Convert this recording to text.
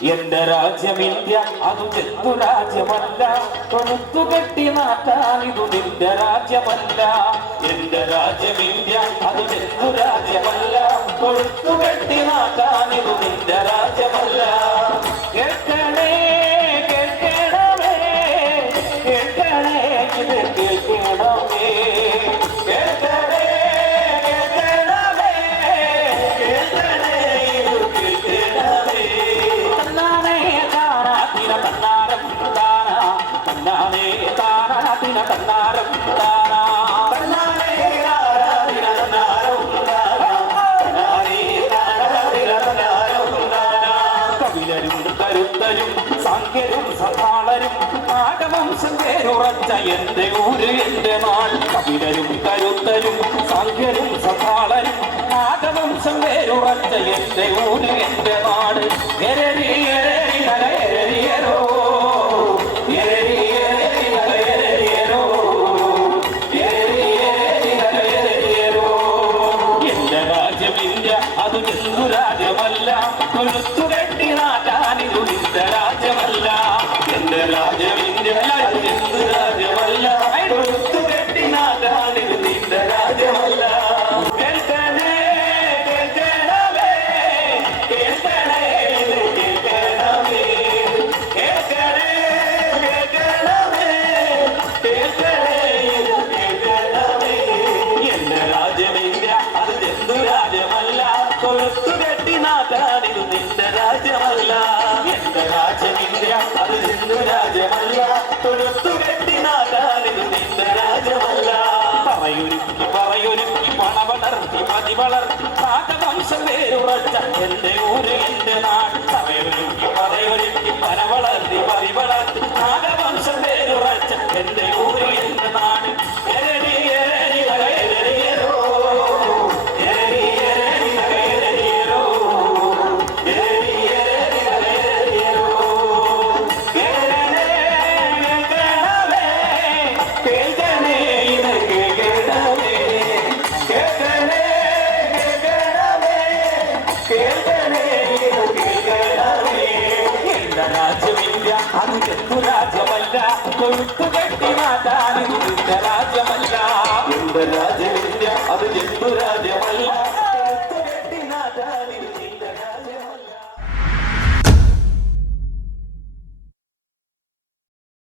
എന്റെ രാജ്യമിന്ത്യ അതു ജന്തു രാജ്യമല്ല, തൊഴുത്തുകെട്ടി നാട്ടാനിതു നിന്റെ രാജ്യമല്ല. എന്റെ രാജ്യമിന്ത്യ അതു ജന്തു രാജ്യമല്ല, തൊഴുത്തുകെട്ടി നാട്ടാനിതു നിന്റെ രാജ്യമല്ല. കേൾക്കണേ കേൾക്കണമേ, കേൾക്കണേ ഇത് കേൾക്കണമേ, കേൾക്കണേ കേൾക്കണമേ, കേൾക്കണേ ഇത് കേൾക്കണമേ. തന്നാനേ താനാതിന തന്നാരം താന, തന്നാനേ താനാതിന തന്നാരം താന, തന്നാനേ താനാതിന തന്നാരം താന, തന്നാനേ താനാതിന തന്നാരം താന. കവിലരും കരുത്തരും സാങ്കരും സധാളരും നാഗവംശം പേരുറച്ച എന്റെ ഊര് എന്റെ നാൾ. കവിലരും കരുത്തരും സാങ്കരും സധാളരും നാഗവംശം പേരുറച്ച എന്റെ ഊര് എന്റെ നാട്. എരരി എരരി നഗ എരരിയരോ, എരരി എരരി നഗ എരരിയരോ, എരരി എരരി നഗ എരരിയരോ. എന്റെ രാജ്യമിന്ത്യ അതു ജന്തു രാജ്യമല്ല, കൊഴുത്തുകെട്ടി നാട്ടാനിതു നിന്റെ രാജ്യമല്ല. എന്റെ രാജ്യമിന്ത്യ അതു ജന്തു രാജ്യമല്ല, കൊഴുത്തുകെട്ടി നാട്ടാനിതു നിന്റെ രാജ്യമല്ല. കേൾക്കണേ കേൾക്കണമേ, കേൾക്കണേ ഇത് കേൾക്കണമേ, കേൾക്കണേ കേൾക്കണമേ, കേൾക്കണേ ഇത് കേൾക്കണമേ. എന്റെ രാജ്യമിന്ത്യ അത് ജന്തു രാജ്യമല്ല, കൊഴുത്തുകെട്ടി നാട്ടാനിതു നിന്റെ രാജ്യമല്ല. എന്റെ രാജ്യമിന്ത്യ അത് ജന്തു രാജ്യമല്ല, കൊഴുത്തുകെട്ടി നാട്ടാനിതു നിന്റെ രാജ്യമല്ല. പറയൊരുക്കി പറയൊരുക്കി പണവളർത്തി മതി വളർത്തി നാഗവംശം പേരുറച്ച എന്റെ ഊര് എന്റെ നാട്. പറയൊരുക്കി പറയൊരുക്കി പനവളർത്തി മതി വളർത്തി നാഗവംശം പേരുറച്ച എന്റെ ഊര് എന്റെ നാട്. എരടി എരടി നഗ എരരിയരോ, എരടി എരടി നഗ എരരിയരോ, എരടി എരടി നഗ എരരിയരോ. കേൾക്കണേ കേൾക്കണമേ, കേൾക്കണേ ഇത് കേൾക്കണമേ, കേൾക്കണേ കേൾക്കണമേ, കേൾക്കണേ ഇത് കേൾക്കണമേ. എന്റെ രാജ്യമിന്ത്യ അത് ജന്തു രാജ്യമല്ല, കൊഴുത്തുകെട്ടി നാട്ടാനിതു നിന്റെ രാജ്യമല്ല. എന്റെ രാജ്യമിന്ത്യ അത് ജന്തു രാജ്യമല്ല.